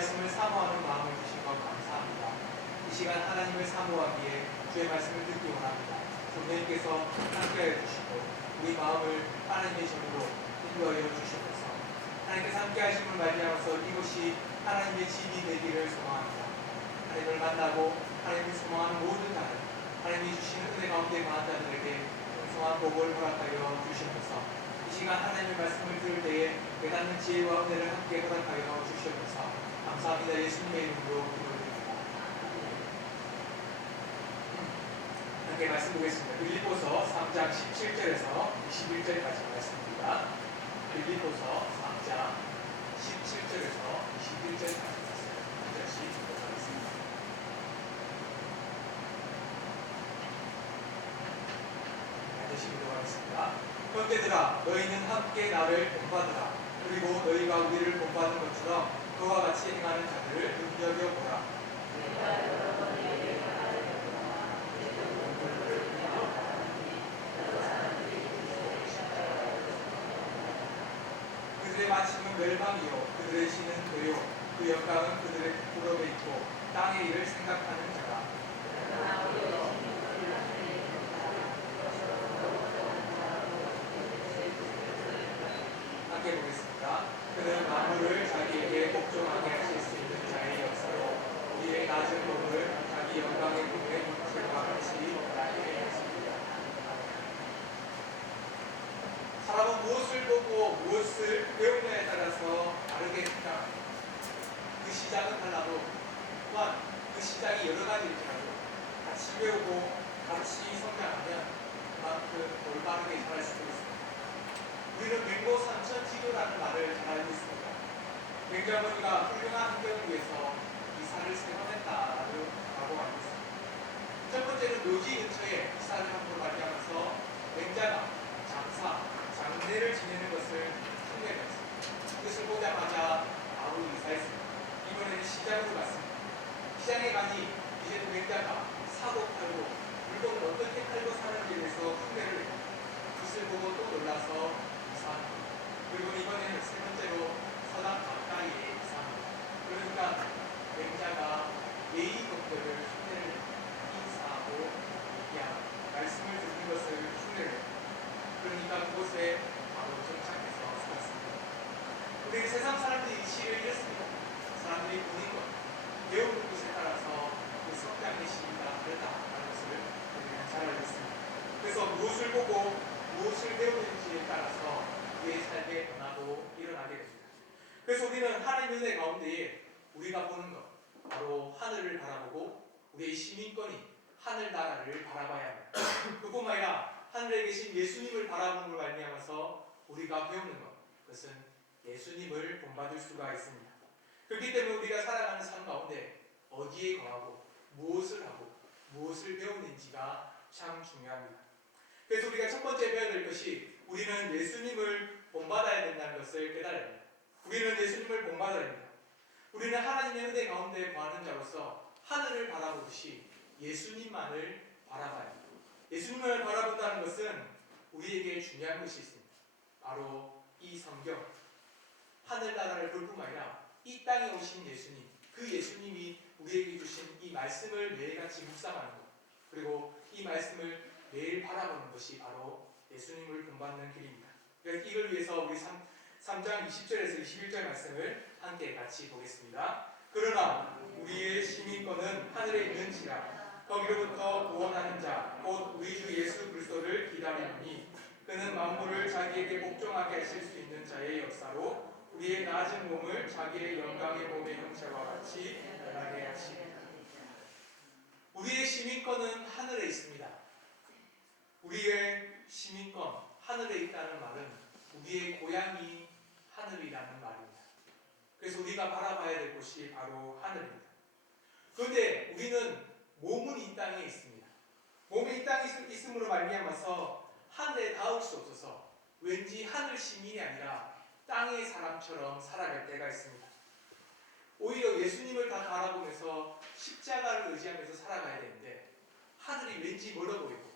말씀을 사모하는 마음을 주신 것 감사합니다. 이 시간 하나님을 사모하기에 주의 말씀을 듣기 원합니다. 성령님께서 함께하여 주시고 우리 마음을 하나님의 전으로 인도하여 주시옵소서. 하나님께서 함께하심을 맞이하면서 이곳이 하나님의 집이 되기를 소망합니다. 하나님을 만나고 하나님을 소망하는 모든 자들, 하나님이 주시는 은혜 가운데 많은 자들에게 풍성한 복을 허락하여 주시옵소서. 이 시간 하나님의 말씀을 들을 때에 깨닫는 지혜와 은혜를 함께 허락하여 주시옵소서. 감사합니다. 예수님의 이름으로 기도드립니다. 함께 말씀 보겠습니다. 빌립보서 3장 17절에서 21절까지 말씀입니다. 빌립보서 3장 17절에서 21절까지 말씀 한 절씩 읽어보겠습니다. 반드시 기도하겠습니다. 형제들아, 너희는 함께 나를 본받으라. 그리고 너희가 우리를 본받은 것처럼 그와 같이 행하는 자들을 눈여겨보라. 그들의 마침은 멸망이요 그들의 신은 도요 그 영광은 그들의 부끄러움에 있고 땅의 일을 생각하는 자라. 함께 보겠습니다. 그는 만물을 자기에게 복종하게 하실 수 있는 자의 역사로 우리의 낮은 몸을 자기 영광의 꿈에 형체와 같이 나게 하십니다. 사람은 무엇을 보고 무엇을 배우느냐에 따라서 다르게 생각합니다. 그 시작은 달라도 또한 그 시작이 여러 가지일지라도 같이 배우고 같이 성장하면 그만큼 올바르게 자랄 수도 있습니다. 우리는 맹고 삼천지교라는 말을 잘 알고 있습니다. 맹자 어머니가 훌륭한 환경을 위해서 이사를 3번 했다라고 알고 있습니다. 첫 번째는 묘지 근처에 이사를 함부로 발견하면서 맹자가 장사, 장례를 지내는 것을 흉내냈습니다. 그것을 보자마자 바로 이사했습니다. 이번에는 시장으로 갔습니다. 시장에 가니 이제 맹자가 사고 팔고 물건을 어떻게 팔고 사는지에 대해서 흉내를 냅니다. 그것을 보고 또 놀라서 그리고 이번에는 세 번째로 서당 가까이에 이사합니다. 그러니까 맹자가 예의법들을 흉내를 인사하고 말씀을 듣는 것을 흉내를 그러니까 그곳에 바로 정착해서 살았습니다. 우리 세상 사람들이 이치를 잃었습니다. 사람들이 보는 것, 배우는 것에 따라서 그 성장의 시기가 다르다는 것을 우리는 잘 알고 있습니다. 그래서 무엇을 보고 무엇을 배우는지에 따라서 우리의 삶의 변화도 일어나게 됩니다. 그래서 우리는 하나님의 은혜 가운데에 우리가 보는 것, 바로 하늘을 바라보고 우리의 시민권이 하늘나라를 바라봐야 합니다. 그뿐만 아니라 하늘에 계신 예수님을 바라보는 걸 말미암아서 우리가 배우는 것, 그것은 예수님을 본받을 수가 있습니다. 그렇기 때문에 우리가 살아가는 삶 가운데 어디에 거하고 무엇을 하고 무엇을 배우는지가 참 중요합니다. 그래서 우리가 첫 번째 배워야 될 것이 우리는 예수님을 본받아야 된다는 것을 깨달아야 합니다. 우리는 예수님을 본받아야 합니다. 우리는 하나님의 은혜 가운데 거하는 자로서 하늘을 바라보듯이 예수님만을 바라봐야 합니다. 예수님을 바라본다는 것은 우리에게 중요한 것이 있습니다. 바로 이 성경, 하늘나라를 볼 뿐만 아니라 이 땅에 오신 예수님, 그 예수님이 우리에게 주신 이 말씀을 매일같이 묵상하는 것, 그리고 이 말씀을 매일 바라보는 것이 바로 예수님을 본받는 길입니다. 그래서 이걸 위해서 우리 3장 20절에서 21절 말씀을 함께 같이 보겠습니다. 그러나 우리의 시민권은 하늘에 있는지라 거기로부터 구원하는 자 곧 우리 주 예수 그리스도를 기다리노니 그는 만물을 자기에게 복종하게 하실 수 있는 자의 역사로 우리의 낮은 몸을 자기의 영광의 몸의 형체와 같이 변하게 하시리라. 우리의 시민권은 하늘에 있습니다. 우리의 시민권, 하늘에 있다는 말은 우리의 고향이 하늘이라는 말입니다. 그래서 우리가 바라봐야 될 곳이 바로 하늘입니다. 그런데 우리는 몸은 이 땅에 있습니다. 몸이 이 땅에 있음으로 말미암아서 하늘에 닿을 수 없어서 왠지 하늘 시민이 아니라 땅의 사람처럼 살아갈 때가 있습니다. 오히려 예수님을 다 바라보면서 십자가를 의지하면서 살아가야 되는데 하늘이 왠지 멀어 보이고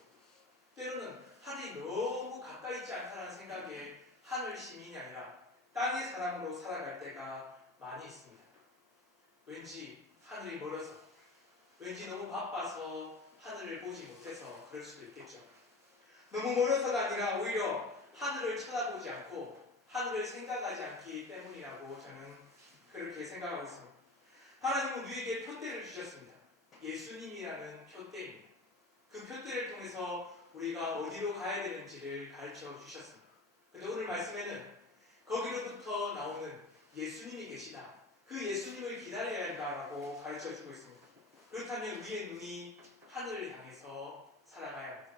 때로는 하늘이 너무 가까이 있지 않다는 생각에 하늘 시민이 아니라 땅의 사람으로 살아갈 때가 많이 있습니다. 왠지 하늘이 멀어서, 왠지 너무 바빠서 하늘을 보지 못해서 그럴 수도 있겠죠. 너무 멀어서가 아니라 오히려 하늘을 쳐다보지 않고 하늘을 생각하지 않기 때문이라고 저는 그렇게 생각하고 있습니다. 하나님은 우리에게 표대를 주셨습니다. 예수님이라는 표대입니다. 그 표대를 통해서 우리가 어디로 가야 되는지를 가르쳐 주셨습니다. 근데 오늘 말씀에는 거기로부터 나오는 예수님이 계시다. 그 예수님을 기다려야 한다라고 가르쳐 주고 있습니다. 그렇다면 우리의 눈이 하늘을 향해서 살아가야 합니다.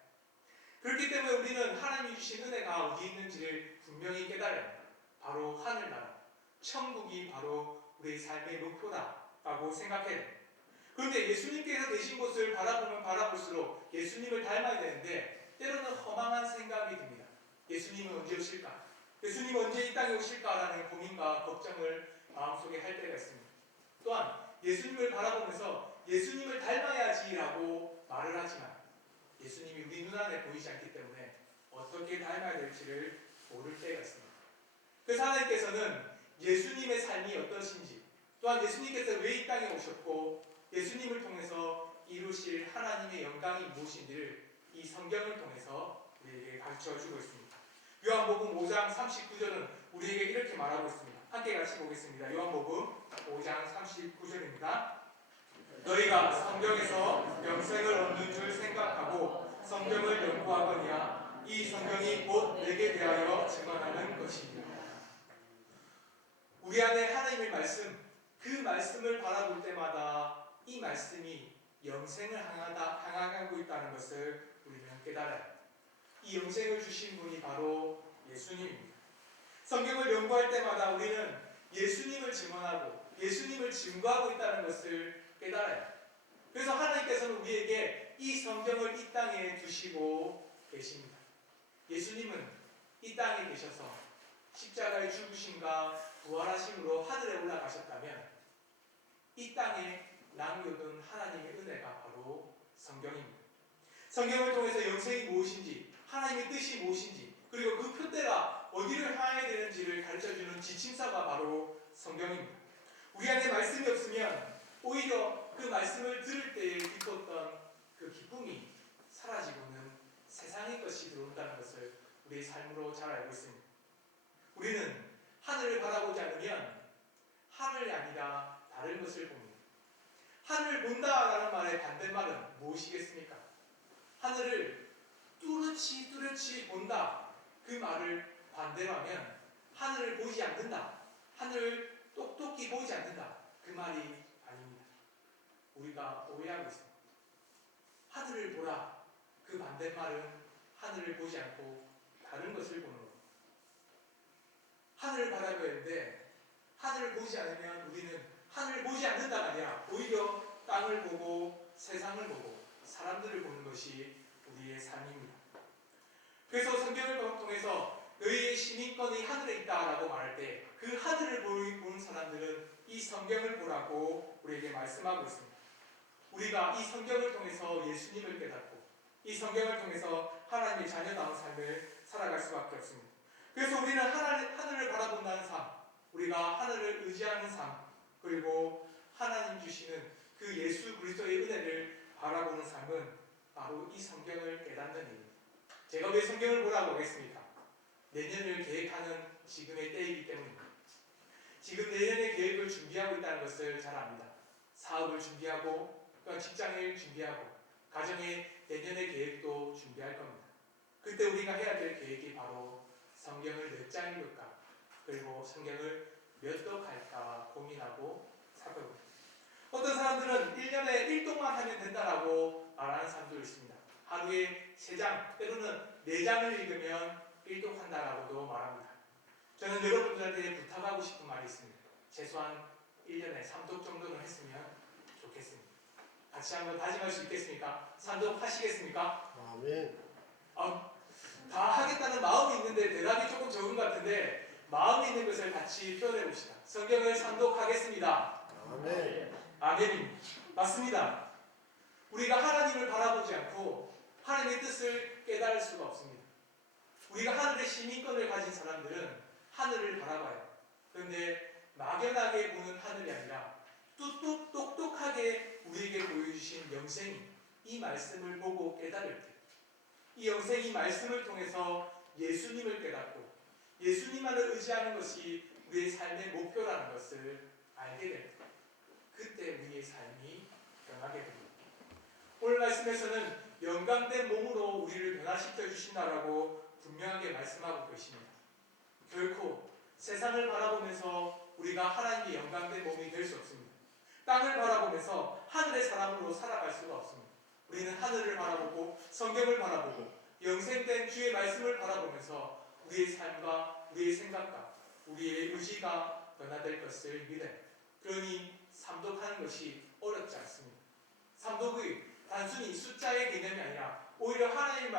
그렇기 때문에 우리는 하나님이 주신 은혜가 어디 있는지를 분명히 깨달아야 합니다. 바로 하늘나라, 천국이 바로 우리의 삶의 목표다라고 생각해야 합니다. 그런데 예수님께서 계신 곳을 바라보면 바라볼수록 예수님을 닮아야 되는데 때로는 허망한 생각이 듭니다. 예수님은 언제 오실까? 예수님은 언제 이 땅에 오실까라는 고민과 걱정을 마음속에 할 때가 있습니다. 또한 예수님을 바라보면서 예수님을 닮아야지라고 말을 하지만 예수님이 우리 눈안에 보이지 않기 때문에 어떻게 닮아야 될지를 모를 때가 있습니다. 그래서 하나님께서는 예수님의 삶이 어떠신지, 또한 예수님께서 왜 이 땅에 오셨고 예수님을 통해서 이루실 하나님의 영광이 무엇인지를 이 성경을 통해서 우리에게 가르쳐주고 있습니다. 요한복음 5장 39절은 우리에게 이렇게 말하고 있습니다. 함께 같이 보겠습니다. 요한복음 5장 39절입니다. 너희가 성경에서 영생을 얻는 줄 생각하고 성경을 연구하거니와 이 성경이 곧 내게 대하여 증언하는 것입니다. 우리 안에 하나님의 말씀, 그 말씀을 바라볼 때마다 이 말씀이 영생을 향하고 있다는 것을 우리는 깨달아야 합니다. 이 영생을 주신 분이 바로 예수님입니다. 성경을 연구할 때마다 우리는 예수님을 증언하고 예수님을 증거하고 있다는 것을 깨달아야 합니다. 그래서 하나님께서는 우리에게 이 성경을 이 땅에 두시고 계십니다. 예수님은 이 땅에 계셔서 십자가의 죽으심과 부활하심으로 하늘에 올라가셨다면 이 땅에 남겨둔 하나님의 은혜가 바로 성경입니다. 성경을 통해서 영생이 무엇인지, 하나님의 뜻이 무엇인지, 그리고 그 표대가 어디를 향해야 되는지를 가르쳐주는 지침서가 바로 성경입니다. 우리 안에 말씀이 없으면 오히려 그 말씀을 들을 때에 기뻤던 그 기쁨이 사라지고는 세상의 것이 들어온다는 것을 우리의 삶으로 잘 알고 있습니다. 우리는 하늘을 바라보지 않으면 하늘이 아니라 다른 것을 봅니다. 하늘을 본다라는 말의 반대말은 무엇이겠습니까? 하늘을 뚜렷이 본다. 그 말을 반대로 하면 하늘을 보지 않는다. 하늘을 똑똑히 보지 않는다. 그 말이 아닙니다. 우리가 오해하고 있습니다. 하늘을 보라. 그 반대말은 하늘을 보지 않고 다른 것을 보는 겁니다. 하늘을 바라봐야 하는데 하늘을 보지 않으면 우리는 하늘을 보지 않는다가 아니라 오히려 땅을 보고 세상을 보고 사람들을 보는 것이 우리의 삶입니다. 그래서 성경을 통해서 너희의 시민권이 하늘에 있다라고 말할 때 그 하늘을 보는 사람들은 이 성경을 보라고 우리에게 말씀하고 있습니다. 우리가 이 성경을 통해서 예수님을 깨닫고 이 성경을 통해서 하나님의 자녀다운 삶을 살아갈 수밖에 없습니다. 그래서 우리는 하늘을 바라본다는 삶, 우리가 하늘을 의지하는 삶, 그리고 하나님 주시는 그 예수 그리스도의 은혜를 바라보는 삶은 바로 이 성경을 깨닫는 일입니다. 제가 왜 성경을 보라고 하겠습니까? 내년을 계획하는 지금의 때이기 때문입니다. 지금 내년의 계획을 준비하고 있다는 것을 잘 압니다. 사업을 준비하고 또한 직장을 준비하고 가정의 내년의 계획도 준비할 겁니다. 그때 우리가 해야 될 계획이 바로 성경을 몇 장 읽을까, 그리고 성경을 몇 독 할까 고민하고 살펴봅니다. 어떤 사람들은 1년에 1독만 하면 된다라고 말하는 사람도 있습니다. 하루에 3장, 때로는 4장을 읽으면 1독 한다라고도 말합니다. 저는 여러분들한테 부탁하고 싶은 말이 있습니다. 최소한 1년에 3독 정도는 했으면 좋겠습니다. 같이 한번 다짐할 수 있겠습니까? 3독 하시겠습니까? 아멘. 다 하겠다는 마음이 있는데 대답이 조금 적은 것 같은데 마음이 있는 것을 같이 표현해 봅시다. 성경을 3독 하겠습니다. 아멘. 아멘입니다. 맞습니다. 우리가 하나님을 바라보지 않고 하나님의 뜻을 깨달을 수가 없습니다. 우리가 하늘의 시민권을 가진 사람들은 하늘을 바라봐요. 그런데 막연하게 보는 하늘이 아니라 똑똑하게 우리에게 보여주신 영생이 이 말씀을 보고 깨달을 때, 이 영생이 말씀을 통해서 예수님을 깨닫고 예수님만을 의지하는 것이 우리의 삶의 목표라는 것을 알게 될 때, 그때 우리의 삶이 변하게 됩니다. 오늘 말씀에서는 영광된 몸으로 우리를 변화시켜 주신다라고 분명하게 말씀하고 계십니다. 결코 세상을 바라보면서 우리가 하나님의 영광된 몸이 될 수 없습니다. 땅을 바라보면서 하늘의 사람으로 살아갈 수가 없습니다. 우리는 하늘을 바라보고 성경을 바라보고 영생된 주의 말씀을 바라보면서 우리의 삶과 우리의 생각과 우리의 의지가 변화될 것을 믿어요. 그러니 삼독하는 것이 어렵지 않습니다. 삼독의 단순히 숫자의 개념이 아니라 오히려 하나님의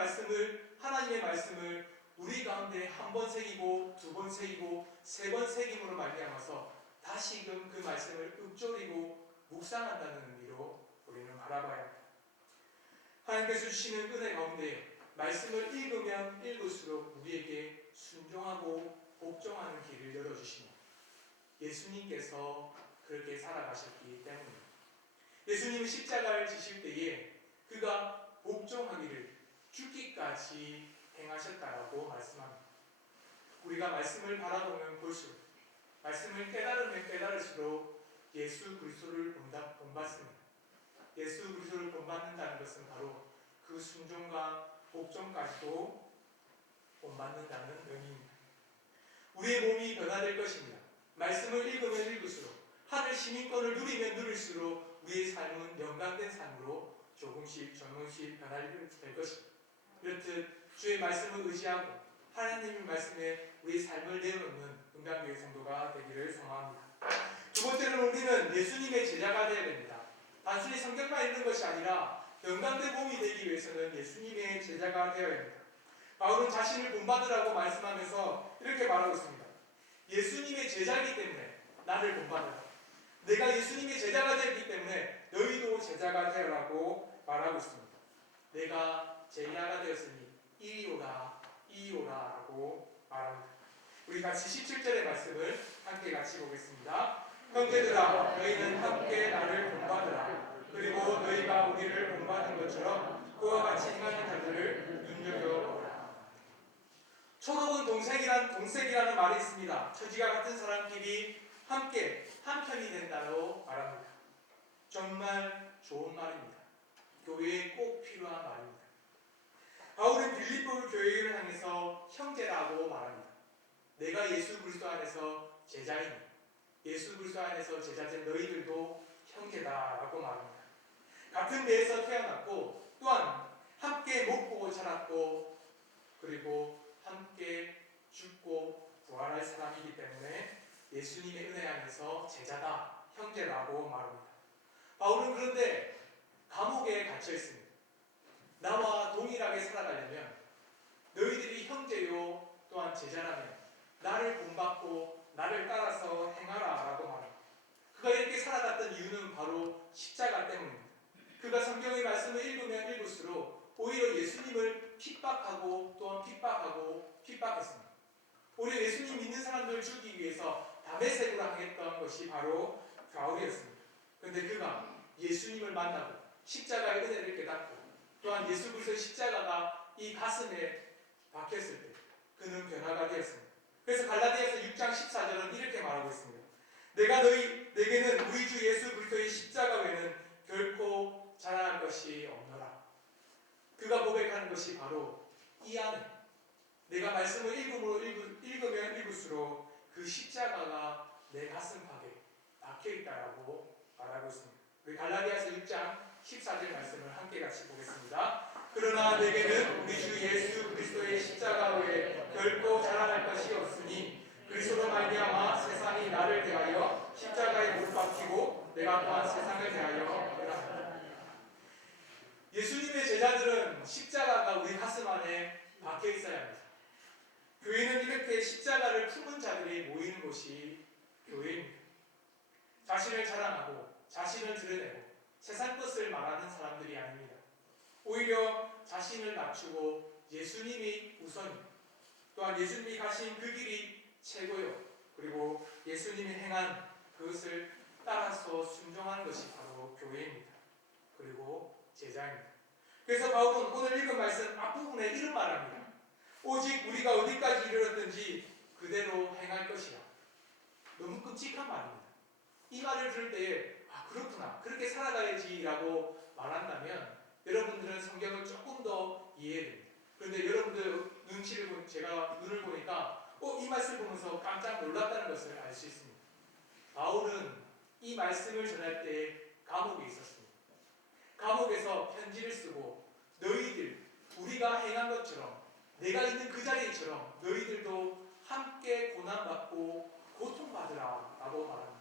말씀을 우리 가운데 한 번 새기고 두 번 새기고 세 번 새김으로 말미암아서 다시금 그 말씀을 읊조리고 묵상한다는 의미로 우리는 바라봐야 합니다. 하나님께서 주시는 은혜 가운데 말씀을 읽으면 읽을수록 우리에게 순종하고 복종하는 길을 열어주십니다. 예수님께서 그렇게 살아가셨기 때문입니다. 예수님은 십자가를 지실 때에 그가 복종하기를 죽기까지 행하셨다라고 말씀합니다. 우리가 말씀을 바라보면 볼수록, 말씀을 깨달으면 깨달을수록 예수 그리스도를 본받습니다. 예수 그리스도를 본받는다는 것은 바로 그 순종과 복종까지도 본받는다는 의미입니다. 우리의 몸이 변화될 것입니다. 말씀을 읽으면 읽을수록, 하늘 시민권을 누리면 누릴수록 우리의 삶은 영광된 삶으로 조금씩 변화될 것입니다. 이렇듯 주의 말씀을 의지하고 하나님의 말씀에 우리의 삶을 내어놓는 은강교회 성도가 되기를 소망합니다. 두 번째는 우리는 예수님의 제자가 되어야 됩니다. 단순히 성경만 읽는 것이 아니라 영광된 몸이 되기 위해서는 예수님의 제자가 되어야 합니다. 바울은 자신을 본받으라고 말씀하면서 이렇게 말하고 있습니다. 예수님의 제자이기 때문에 나를 본받으라. 내가 예수님의 제자가 되었기 때문에 너희도 제자가 되어라고 말하고 있습니다. 내가 제자가 되었으니 이리 오라 라고 말합니다. 우리 같이 17절의 말씀을 함께 같이 보겠습니다. 형제들아 너희는 함께 나를 본받으라. 그리고 너희가 우리를 본받은 것처럼 그와 같이 행하는 자들을 눈여겨보라. 초록은 동색이라는 말이 있습니다. 처지가 같은 사람끼리 함께 한편이 된다고 말합니다. 정말 좋은 말입니다. 교회에 꼭 필요한 말입니다. 바울은 빌립보 교회를 향해서 형제라고 말합니다. 내가 예수 그리스도 안에서 제자이니 예수 그리스도 안에서 제자된 너희들도 형제다라고 말합니다. 같은 배에서 태어났고 또한 함께 먹고 자랐고 그리고 함께 죽고 부활할 사람이기 때문에 예수님의 은혜 안에서 제자다, 형제라고 말합니다. 바울은 그런데 감옥에 갇혀 있습니다. 나와 동일하게 살아가려면 너희들이 형제요 또한 제자라면 나를 본받고 나를 따라서 행하라 라고 말합니다. 그가 이렇게 살아갔던 이유는 바로 십자가 때문입니다. 그가 성경의 말씀을 읽으면 읽을수록 오히려 예수님을 핍박하고 또한 핍박했습니다. 오히려 예수님 믿는 사람들을 죽이기 위해서 다메섹으로 향했던 것이 바로 바울이었습니다. 그런데 그가 예수님을 만나고 십자가의 은혜를 깨닫고 또한 예수 그리스도의 십자가가 이 가슴에 박혔을 때 그는 변화가 되었습니다. 그래서 갈라디아서 6장 14절은 이렇게 말하고 있습니다. 내게는 우리 주 예수 그리스도의 십자가 외에는 결코 자랑할 것이 없노라. 그가 고백하는 것이 바로 이 안에 내가 말씀을 읽으면 읽을수록 그 십자가가 내 가슴팍에 박혀있다라고 말하고 있습니다. 우리 갈라디아서 6장 14절 말씀을 함께 같이 보겠습니다. 그러나 내게는 우리 주 예수 그리스도의 십자가 외에 결코 자랑할 것이 없으니 그리스도로 말미암아 세상이 나를 대하여 십자가에 못 박히고 내가 또한 세상을 대하여 이러하노라. 예수님의 제자들은 십자가가 우리 가슴 안에 박혀 있어야 합니다. 교회는 이렇게 십자가를 품은 자들이 모이는 곳이 교회입니다. 자신을 자랑하고 자신을 드러내고 세상 것을 말하는 사람들이 아닙니다. 오히려 자신을 낮추고 예수님이 우선이고 또한 예수님이 가신 그 길이 최고요. 그리고 예수님이 행한 그것을 따라서 순종하는 것이 바로 교회입니다. 그리고 제자입니다. 그래서 바울은 오늘 읽은 말씀 앞부분에 이런 말합니다. 오직 우리가 어디까지 이르렀든지 그대로 행할 것이라. 너무 끔찍한 말입니다. 이 말을 들을 때에 그렇구나, 그렇게 살아가야지 라고 말한다면 여러분들은 성경을 조금 더 이해해야 됩니다. 그런데 여러분들 제가 눈을 보니까 이 말씀을 보면서 깜짝 놀랐다는 것을 알 수 있습니다. 바울은 이 말씀을 전할 때 감옥에 있었습니다. 감옥에서 편지를 쓰고 너희들, 우리가 행한 것처럼, 내가 있는 그 자리처럼 너희들도 함께 고난받고 고통받으라 라고 말합니다.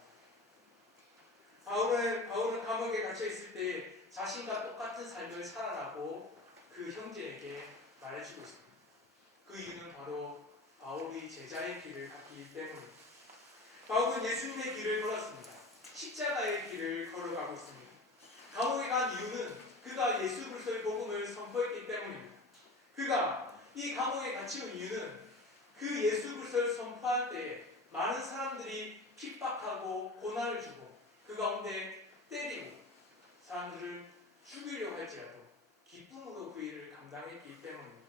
바울은 감옥에 갇혀 있을 때 자신과 똑같은 삶을 살아라고 그 형제에게 말해주고 있습니다. 그 이유는 바로 바울이 제자의 길을 갔기 때문입니다. 바울은 예수님의 길을 걸었습니다. 십자가의 길을 걸어가고 있습니다. 감옥에 간 이유는 그가 예수 그리스도의 복음을 선포했기 때문입니다. 그가 이 감옥에 갇힌 이유는 그 예수 그리스도를 선포할 때 많은 사람들이 핍박하고 고난을 주고 그 가운데 때리고 사람들을 죽이려고 할지라도 기쁨으로 그 일을 감당했기 때문입니다.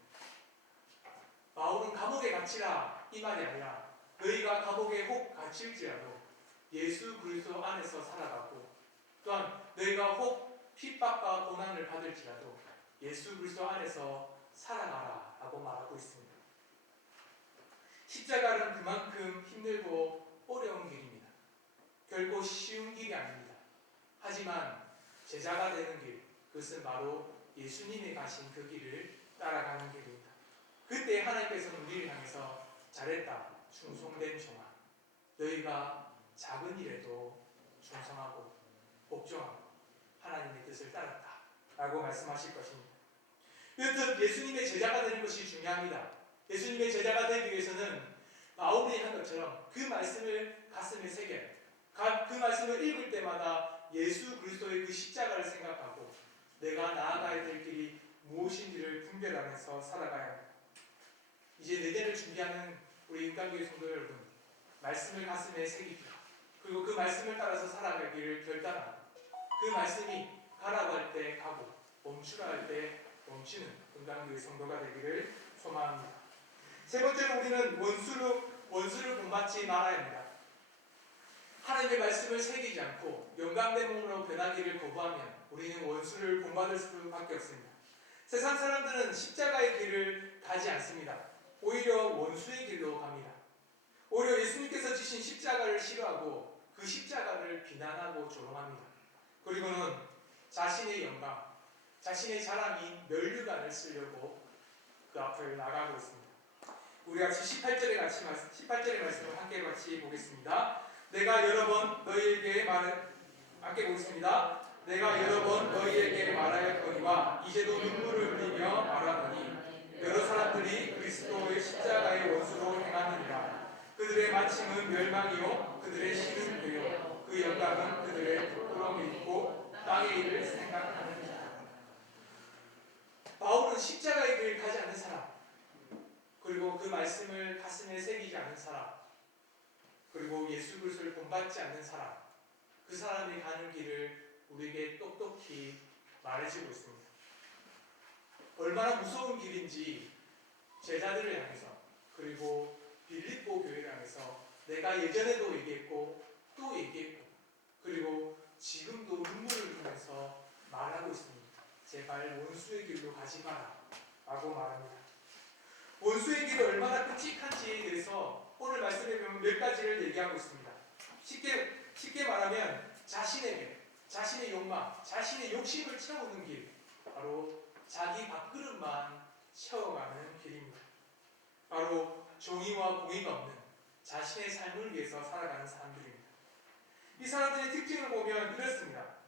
바울은 감옥에 갇히라 이 말이 아니라 너희가 감옥에 혹 갇힐지라도 예수 그리스도 안에서 살아가고 또한 너희가 혹 핍박과 고난을 받을지라도 예수 그리스도 안에서 살아가라 라고 말하고 있습니다. 십자가는 그만큼 힘들고 어려운 길입니다. 결코 쉬운 길이 아닙니다. 하지만 제자가 되는 길, 그것은 바로 예수님이 가신 그 길을 따라가는 길입니다. 그때 하나님께서는 우리를 향해서 잘했다, 충성된 종아, 너희가 작은 일에도 충성하고 복종하고 하나님의 뜻을 따랐다 라고 말씀하실 것입니다. 이렇듯 예수님의 제자가 되는 것이 중요합니다. 예수님의 제자가 되기 위해서는 바울이 한 것처럼 그 말씀을 가슴에 새겨야, 그 말씀을 읽을 때마다 예수 그리스도의 그 십자가를 생각하고 내가 나아가야 될 길이 무엇인지를 분별하면서 살아가야 합니다. 이제 내년을 준비하는 우리 인간교회 성도 여러분, 말씀을 가슴에 새깁시다. 그리고 그 말씀을 따라서 살아가기를 결단하고 그 말씀이 가라고 할 때 가고 멈추라 할 때 멈추는 인간교회 성도가 되기를 소망합니다. 세 번째로 우리는 원수를 본받지 말아야 합니다. 하나님의 말씀을 새기지 않고 영광된 몸으로 변하기를 거부하면 우리는 원수를 본받을 수밖에 없습니다. 세상 사람들은 십자가의 길을 가지 않습니다. 오히려 원수의 길로 갑니다. 오히려 예수님께서 지신 십자가를 싫어하고 그 십자가를 비난하고 조롱합니다. 그리고는 자신의 영광, 자신의 자랑인 면류관을 쓰려고 그 앞을 나가고 있습니다. 우리 같이 18절의 말씀을 함께 같이 보겠습니다. 내가 여러 번 너희에게 말하였거니와 이제도 눈물을 흘리며 말하노니 여러 사람들이 그리스도의 십자가의 원수로 행하느니라. 그들의 마침은 멸망이요 그들의 신은 되요 그 영광은 그들의 부끄러움이 있고 땅의 일을 생각하느니라. 바울은 십자가의 길을 가지 않는 사람, 그리고 그 말씀을 가슴에 새기지 않는 사람, 그리고 예수 그리스도를 본받지 않는 사람, 그 사람이 가는 길을 우리에게 똑똑히 말해주고 있습니다. 얼마나 무서운 길인지 제자들을 향해서, 그리고 빌립보 교회를 향해서 내가 예전에도 얘기했고 또 얘기했고 그리고 지금도 눈물을 흘리면서 말하고 있습니다. 제발 원수의 길로 가지 마라 라고 말합니다. 원수의 길이 얼마나 끔찍한지에 대해서 오늘 말씀에 보면 몇 가지를 얘기하고 있습니다. 쉽게 말하면 자신의 욕망, 자신의 욕심을 채우는 길, 바로 자기 밥그릇만 채워가는 길입니다. 바로 정의와 공의가 없는 자신의 삶을 위해서 살아가는 사람들입니다. 이 사람들의 특징을 보면 이렇습니다.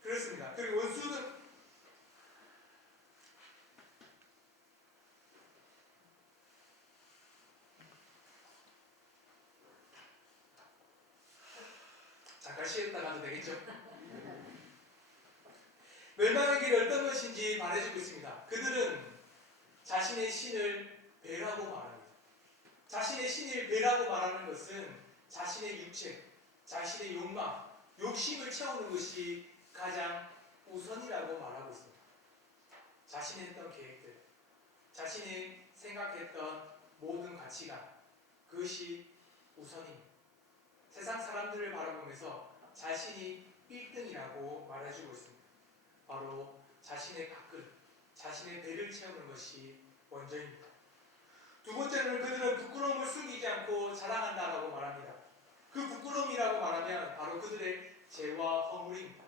그렇습니다. 그리고 원수는 잠깐 쉬었다 가도 되겠죠? 멸망의 길이 어떤 것인지 말해주고 있습니다. 그들은 자신의 신을 배라고 말합니다. 자신의 자신의 신을 배라고 말하는 것은 자신의 육체, 자신의 욕망, 욕심을 채우는 것이 가장 우선이라고 말하고 있습니다. 자신이 했던 계획들, 자신이 생각했던 모든 가치관, 그것이 우선입니다. 세상 사람들을 바라보면서 자신이 1등이라고 말해주고 있습니다. 바로 자신의 밥그릇, 자신의 배를 채우는 것이 먼저입니다. 두 번째로는 그들은 부끄러움을 숨기지 않고 자랑한다라고 말합니다. 그 부끄러움이라고 말하면 바로 그들의 죄와 허물입니다.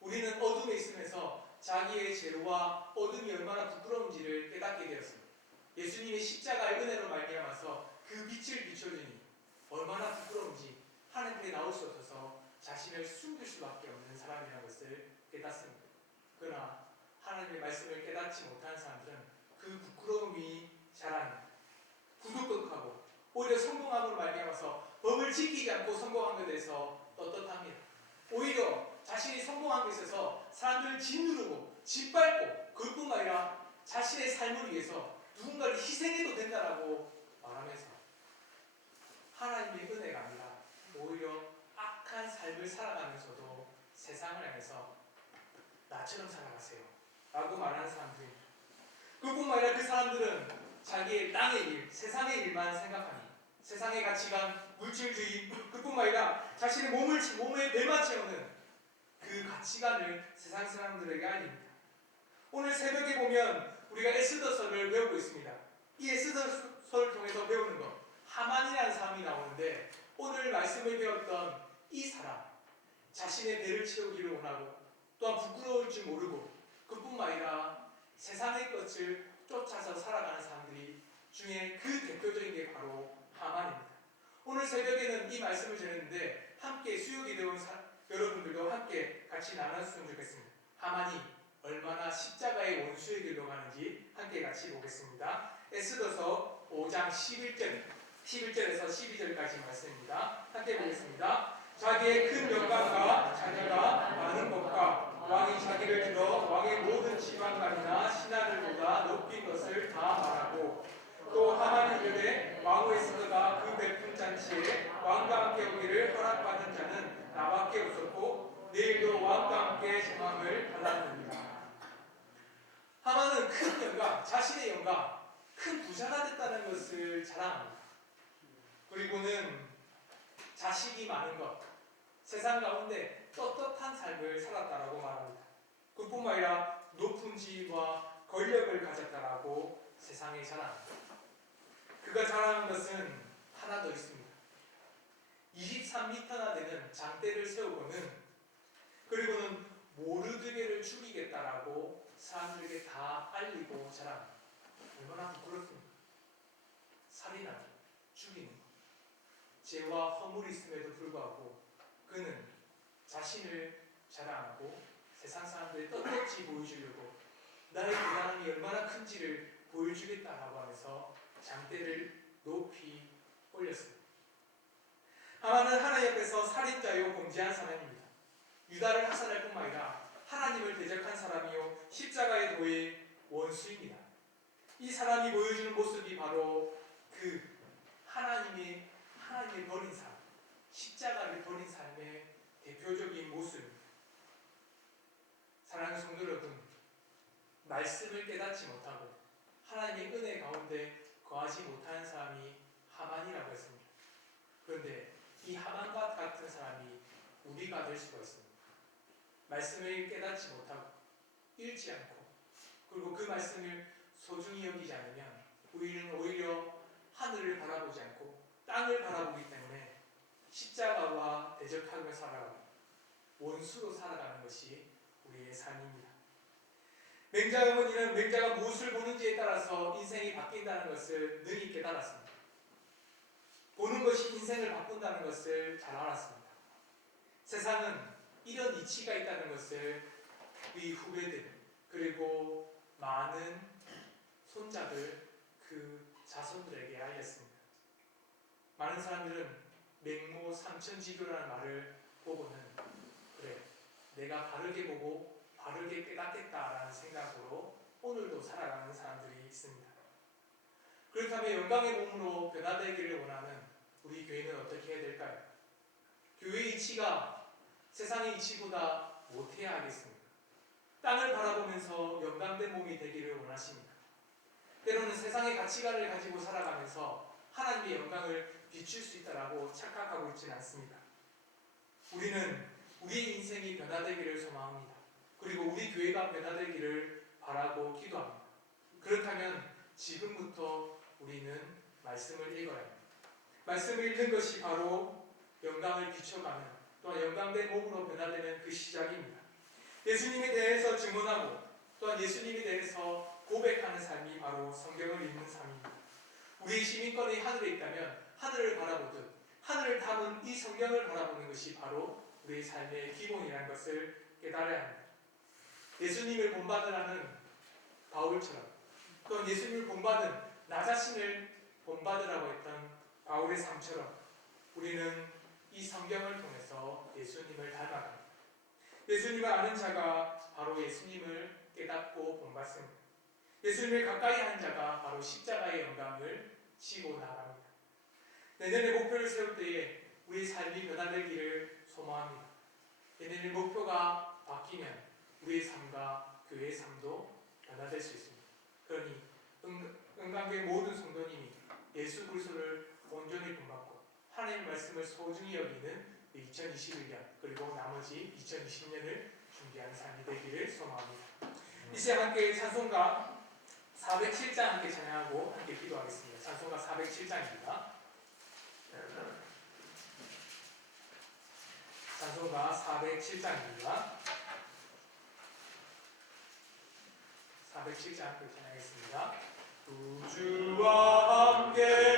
우리는 어둠에 있으면서 자기의 죄와 어둠이 얼마나 부끄러운지를 깨닫게 되었습니다. 예수님의 십자가의 은혜로 말미암아서 그 빛을 비춰주니 얼마나 부끄러운지 하나님께 나올 수 없어서 자신을 숨길 수밖에 없는 사람이라는 것을 깨닫습니다. 그러나 하나님의 말씀을 깨닫지 못한 사람들은 그 부끄러움이 자랑입니다. 부득득하고 오히려 성공함으로 말미암아서 법을 지키지 않고 성공한 것에 대해서 떳떳합니다. 오히려 자신이 성공한 것에 있어서 사람들을 짓누르고 짓밟고 그뿐만 아니라 자신의 삶을 위해서 누군가를 희생해도 된다라고 말하면서 하나님의 은혜가 아니라 오히려 악한 삶을 살아가면서도 세상을 향해서 나처럼 살아가세요 라고 말하는 사람들입니다. 그뿐만 아니라 그 사람들은 자기의 땅의 일, 세상의 일만 생각하니 세상의 가치관, 물질주의, 그뿐만 아니라 자신의 몸의 배만 채우는 그 가치관을 세상 사람들에게 알립니다. 오늘 새벽에 보면 우리가 에스더서를 배우고 있습니다. 이 에스더서를 통해서 배우는 것, 하만이라는 사람이 나오는데 오늘 말씀을 배웠던 이 사람, 자신의 배를 채우기를 원하고 또한 부끄러울 줄 모르고 그뿐만 아니라 세상의 것을 쫓아서 살아가는 사람들이 중에 그 대표적인 게 바로 하만입니다. 오늘 새벽에는 이 말씀을 전했는데 함께 수요기 되온 여러분들도 함께 같이 나눴으면 좋겠습니다. 하만이 얼마나 십자가의 원수의 길로 가는지 함께 같이 보겠습니다. 에스더서 5장 11절에서 12절까지 말씀입니다. 함께 보겠습니다. 자기의 큰 영광과 자녀가 많은 것과 왕이 자기를 들어 왕의 모든 지방관이나 신하들보다 높인 것을 다 말하고 또 하만이 이르되 왕후 에스더가 그 베푼 잔치에 왕과 함께 오기를 허락받은 자는 나밖에 없었고 내일도 왕과 함께 정함을 받았느니라. 하만은 큰 영광, 자신의 영광, 큰 부자가 됐다는 것을 자랑합니다. 그리고는 자식이 많은 것, 세상 가운데 떳떳한 삶을 살았다라고 말합니다. 그뿐만 아니라 높은 지위와 권력을 가졌다라고 세상에 자랑합니다. 그가 자랑한 것은 하나 더 있습니다. 23m나 되는 장대를 세우고는 그리고는 모르드게를 죽이겠다라고 사람들에게 다 알리고 자랑합니다. 얼마나 부끄럽습니까? 살인하고 죽이는 것. 죄와 허물이 있음에도 불구하고 그는 자신을 자랑하고 세상 사람들이 떳떳이 보여주려고 나의 대단함이 얼마나 큰지를 보여주겠다라고 하면서 장대를 높이 올렸습니다. 하만은 하나님 앞에서 살인자요 범죄한 사람입니다. 유다를 학살할 뿐만 아니라 하나님을 대적한 사람이요 십자가의 도의 원수입니다. 이 사람이 보여주는 모습이 바로 그 하나님의 버린 삶, 십자가를 버린 삶의 대표적인 모습입니다. 사랑하는 성도 여러분, 말씀을 깨닫지 못하고 하나님의 은혜 가운데 거하지 못하는 사람이 하만이라고 했습니다. 그런데 이 하만과 같은 사람이 우리가 될 수가 있습니다. 말씀을 깨닫지 못하고 읽지 않고 그리고 그 말씀을 소중히 여기지 않으면 우리는 오히려 하늘을 바라보지 않고 땅을 바라보기 때문에 십자가와 대적하며 살아가고 원수로 살아가는 것이 우리의 삶입니다. 맹자 어머니는 맹자가 무엇을 보는지에 따라서 인생이 바뀐다는 것을 능히 깨달았습니다. 보는 것이 인생을 바꾼다는 것을 잘 알았습니다. 세상은 이런 이치가 있다는 것을 우리 후배들 그리고 많은 손자들 그 자손들에게 알렸습니다. 많은 사람들은 맹모 삼천지교라는 말을 보고는 그래 내가 바르게 보고 바르게 깨닫겠다라는 생각으로 오늘도 살아가는 사람들이 있습니다. 그렇다면 영광의 몸으로 변화되기를 원하는 우리 교회는 어떻게 해야 될까요? 교회의 이치가 세상의 이치보다 못해야 하겠습니까? 땅을 바라보면서 영광된 몸이 되기를 원하십니까? 때로는 세상의 가치관을 가지고 살아가면서 하나님의 영광을 비출 수 있다고 착각하고 있지는 않습니다. 우리는 우리의 인생이 변화되기를 소망합니다. 그리고 우리 교회가 변화되기를 바라고 기도합니다. 그렇다면 지금부터 우리는 말씀을 읽어야 합니다. 말씀을 읽는 것이 바로 영광을 비춰가는, 또한 영광된 몸으로 변화되는 그 시작입니다. 예수님에 대해서 증언하고 또한 예수님에 대해서 고백하는 삶이 바로 성경을 읽는 삶입니다. 우리의 시민권이 하늘에 있다면 하늘을 바라보듯 하늘을 담은 이 성경을 바라보는 것이 바로 우리의 삶의 기본이라는 것을 깨달아야 합니다. 예수님을 본받으라는 바울처럼, 또한 예수님을 본받은 나 자신을 본받으라고 했던 바울의 삶처럼 우리는 이 성경을 통해서 예수님을 닮아갑니다. 예수님을 아는 자가 바로 예수님을 깨닫고 본받습니다. 예수님을 가까이 하는 자가 바로 십자가의 영광을 지고 나갑니다. 내년에 목표를 세울 때에 우리 삶이 변화되기를 소망합니다. 내년의 목표가 바뀌면 우리의 삶과 교회의 삶도 변화될 수 있습니다. 그러니 은강교회 모든 성도님이 예수 그리스도를 온전히 본받고 하나님의 말씀을 소중히 여기는 2021년 그리고 나머지 2020년을 준비하는 삶이 되기를 소망합니다. 이제 함께 찬송가 407장 함께 찬양하고 함께 기도하겠습니다. 찬송가 407장입니다. 찬송가 407장입니다. 407장 함께 찬양하겠습니다. 우주와 함께